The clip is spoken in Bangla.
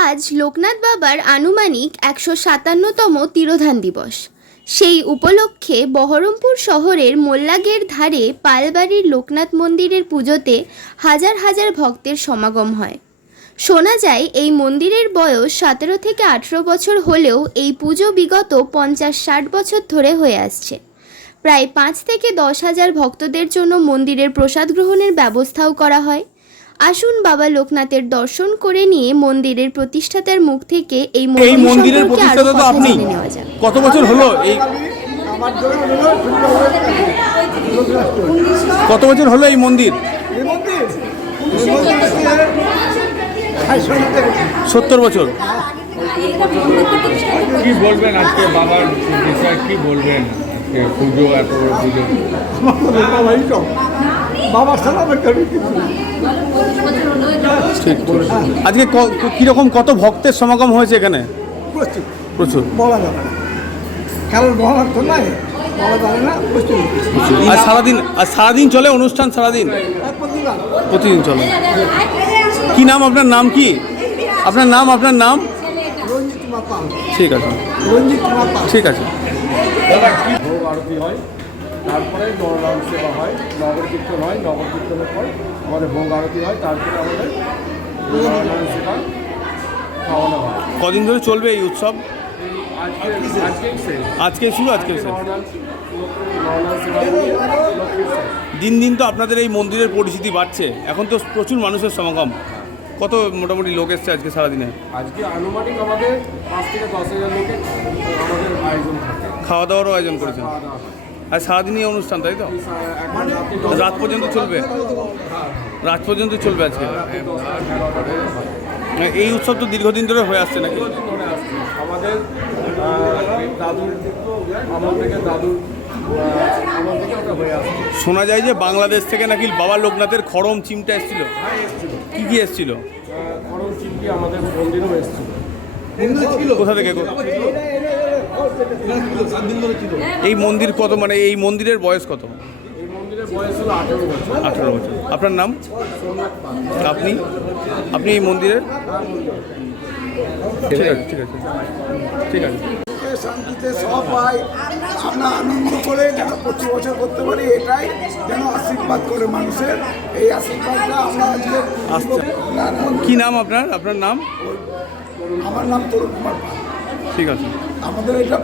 আজ লোকনাথ বাবার আনুমানিক ১৫৭তম তিরোধান দিবস। সেই উপলক্ষে বহরমপুর শহরের মোল্লাগের ধারে পালবাড়ির লোকনাথ মন্দিরের পুজোতে হাজার হাজার ভক্তের সমাগম হয়। শোনা যায় এই মন্দিরের বয়স ১৭ থেকে ১৮ বছর হলেও এই পুজো বিগত ৫০-৬০ বছর ধরে হয়ে আসছে। প্রায় ৫ থেকে ১০ হাজার ভক্তদের জন্য মন্দিরের প্রসাদ গ্রহণের ব্যবস্থাও করা হয়। আসুন বাবা লোকনাথের দর্শন করে নিয়ে মন্দিরের প্রতিষ্ঠাতার মুখ থেকে এই মন্দিরের প্রতিষ্ঠাতা তো আপনি। কত বছর হলো এই কত বছর হলো এই মন্দির? ৭০ বছর। কি বলবেন আজকে বাবার বিষয়ে, কি বলবেন? পুজো, এত বড় পুজো বাবার সালামে করি। আজকে কিরকম কত ভক্তের সমাগম হয়েছে এখানে? প্রচুর। বলা যাবে না, কারণ বলার তো নাই, বলা যাবে না। আর সারাদিন চলে অনুষ্ঠান? সারাদিন প্রতিদিন চলে। কি নাম আপনার? নাম কি আপনার নাম? আপনার নাম? রঞ্জিত কুমার পাল। ঠিক আছে, রঞ্জিত কুমার পাল। ঠিক আছে। ভোগ আরতি হয়, তারপরে গণনাম সেবা হয়, নগর কীর্তন হয়, নগর কীর্তনের পর আমাদের ভোগ আরতি হয়, তারপরে আমাদের গণনাম সেবা খাওয়ানো হয়। কদিন ধরে চলবে এই উৎসব? আজকে শুরু। আজকে দিন দিন তো আপনাদের এই মন্দিরের পরিচিতি বাড়ছে, এখন তো প্রচুর মানুষের সমাগম। কত মোটামুটি লোক এসছে আজকে সারাদিনে? আজকে আনুমানিক আমাদের ৫ থেকে ১০ হাজার লোকের আমাদের আয়োজন থাকে। খাওয়া দাওয়ারও আয়োজন করেছেন? আর সারাদিনই অনুষ্ঠান, তাই তো? রাত পর্যন্ত চলবে? রাত পর্যন্ত চলবে আজকে এই উৎসব? তো দীর্ঘদিন ধরে হয়ে আসছে নাকি? আমাদের দাদুর আমার থেকে ওটা হয়ে আসছে। শোনা যায় যে বাংলাদেশ থেকে নাকি বাবা লোকনাথের খড়ম চিমটা এসেছিল। কি কি এসেছিল? খড়ম চিমটি আমাদের মন্দিরেও এসেছিল। কোথা থেকে? এই মন্দির কত, মানে এই মন্দিরের বয়স কত? এই মন্দিরের বয়স হলো 18 বছর। 18 বছর। আপনার নাম? আপনি এই মন্দিরের? ঠিক আছে, ঠিক আছে, ঠিক আছে। শান্তিতে সব পাই, আমরা আনন্দ করে যেন প্রতি বছর করতে পারি, এটাই যেন আশীর্বাদ করে মানুষের। এই আশীর্বাদটা আমরা আজকে। কি নাম আপনার? আপনার নাম? আমার নাম তরুণ কুমার পাল। ঠিক আছে। আমাদের এটা